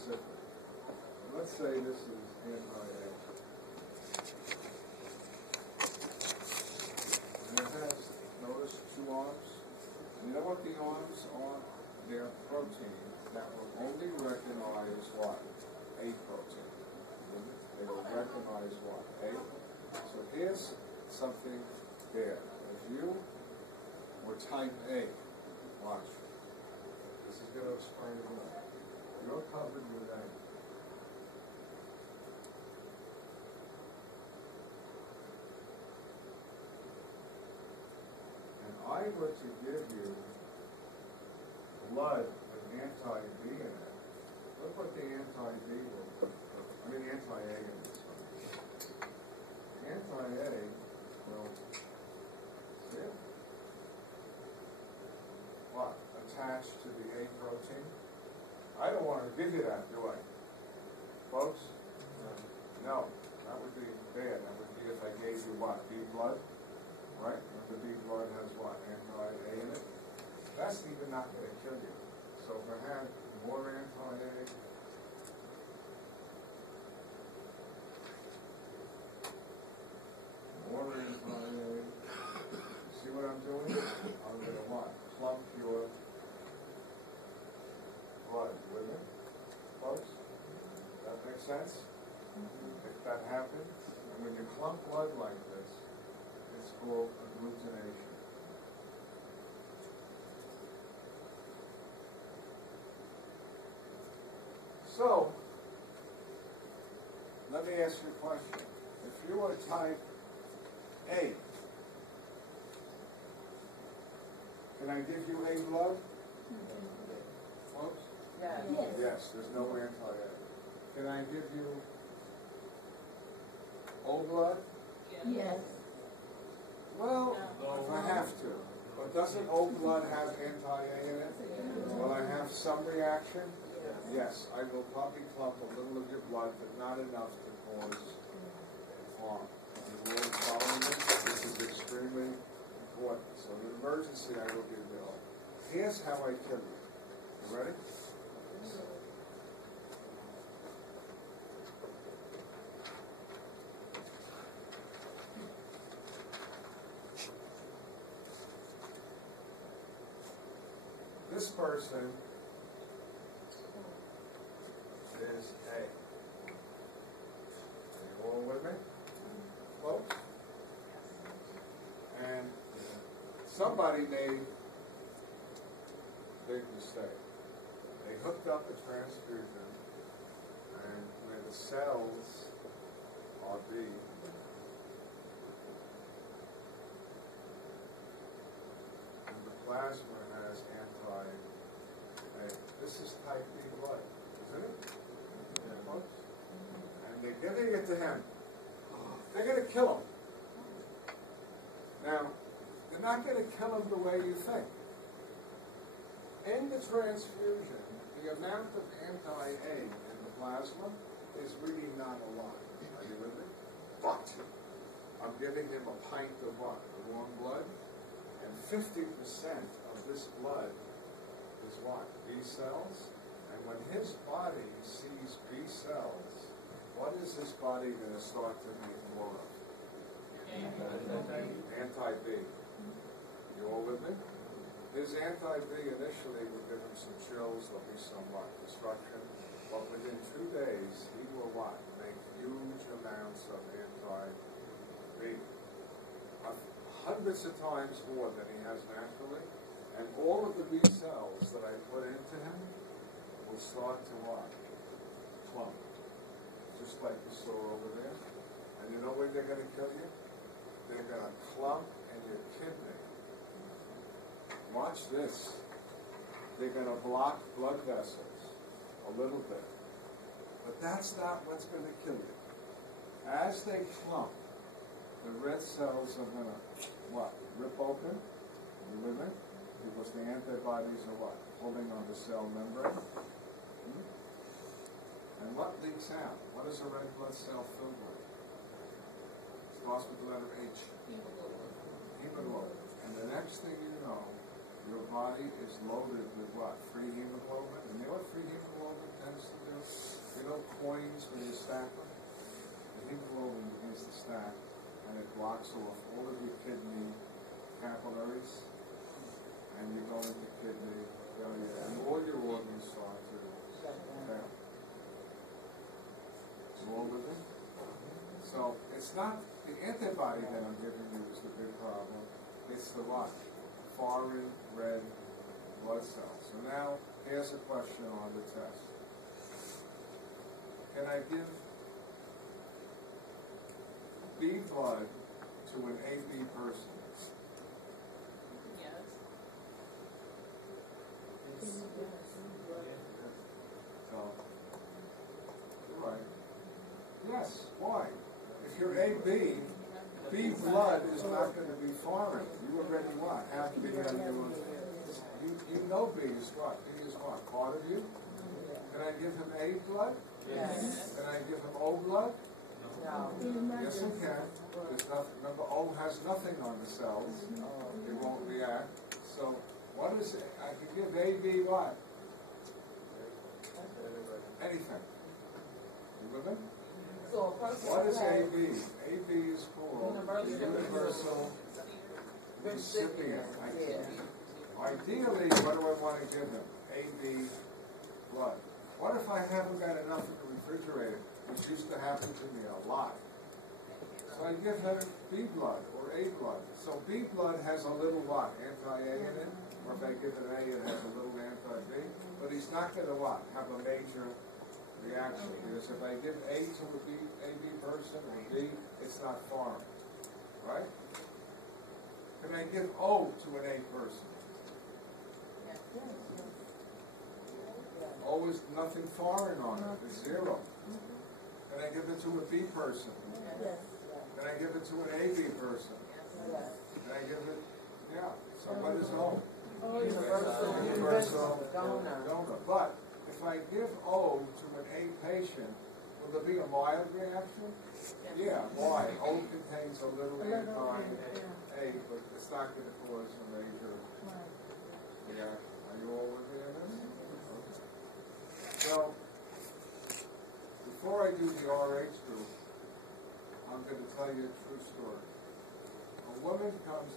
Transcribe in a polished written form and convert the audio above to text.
specific. Let's say this is anti-A. And it has, notice, 2 arms. You know what the arms are? They're protein that will only recognize what? A protein. They will recognize what? A. So here's something there. If you were type A, watch. This is going to explain it more. You're covered with A. And I were to give you blood with anti-B in it. Look what the anti-B will do. I mean anti-A in this one. Anti-A will, see it? What? Attached to the A protein? I don't want to give you that, do I? Folks? No. That would be bad. That would be if I gave you what? B blood? Right? If the B blood has what? Anti-A in it? That's even not going to kill you. So if I had more anti-A, more anti-A, see what I'm doing? I'm going to what? Clump your blood with it. Folks? That makes sense? If that happens, and when you clump blood like this, it's called agglutination. So, let me ask you a question. If you were type A, can I give you A blood? Folks? Yes. Yes, there's no anti-A. Can I give you O blood? Yes. Well, if I have to. But doesn't O blood have anti-A in it? Will I have some reaction? Yes, I will probably clump a little of your blood, but not enough to cause harm. You will follow this. This is extremely important. So in an emergency, I will give you O. Here's how I kill you. You ready? This person is A. Are you all with me? Folks? And somebody made a big mistake. They hooked up a transfusion, and where the cells are B, and the plasma has anti-A. This is type B blood, isn't it? And they're giving it to him. They're going to kill him. Now, they're not going to kill him the way you think. In the transfusion, the amount of anti-A in the plasma is really not a lot. Are you with me? But I'm giving him a pint of what? The warm blood? And 50% of this blood is what? B cells? And when his body sees B cells, what is his body going to start to make more of? Anti-B. You all with me? His anti-B initially will give him some chills, there'll be some destruction, but within 2 days, he will what? Make huge amounts of anti-B. Hundreds of times more than he has naturally, and all of the B cells that I put into him will start to what? Clump. Just like you saw over there. And you know when they're going to kill you? They're going to clump in your kidney. Watch this. They're going to block blood vessels a little bit. But that's not what's going to kill you. As they clump, the red cells are going to, what? Rip open. You with me? Because the antibodies are what? Holding on the cell membrane. And what leaks out? What is a red blood cell filled with? It starts with the letter H. Hemoglobin. And the next thing you know, your body is loaded with what? Free hemoglobin. And you know what free hemoglobin tends to do? coins when you stack them, the hemoglobin begins to stack, and it blocks off all of your kidney capillaries, and you go into kidney failure, and all your organs start to fail. You all with me? So it's not the antibody that I'm giving you is the big problem. It's the what? Foreign red blood cells. So now here's a question on the test. Can I give B blood to an AB person? Yes. So, you're right. Yes, why? If you're AB, B blood is not going to be foreign. You already what? Have to be on your, you know B is what? B is what? Part of you? Can I give him A blood? Yes. Can I give him O blood? No. Yes, I can. There's nothing. Remember, O has nothing on the cells. It won't react. So, what is it? I can give AB what? Anything. You with me? So a person What is has AB? AB is called universal recipient. Ideally, what do I want to give him? AB blood. What if I haven't got enough in the refrigerator, which used to happen to me a lot? So I give him B blood or A blood. So B blood has a little what? Anti-A in it? Or if I give it A, it has a little anti-B. But he's not going to what? Have a major reaction. Because if I give A to a AB person or B, it's not foreign. Right? Can I give O to an A person? O is nothing foreign on it. It's zero. Can I give it to a B person? Can I give it to an AB person? Can I give it? Yeah. So what is O? Universal donor. But if I give O to an A patient, will there be a mild reaction? Yeah. Why? O contains a little anti-A, but it's not going to cause a major reaction. Are you all with me on this? So, before I do the RH group, I'm going to tell you a true story. A woman comes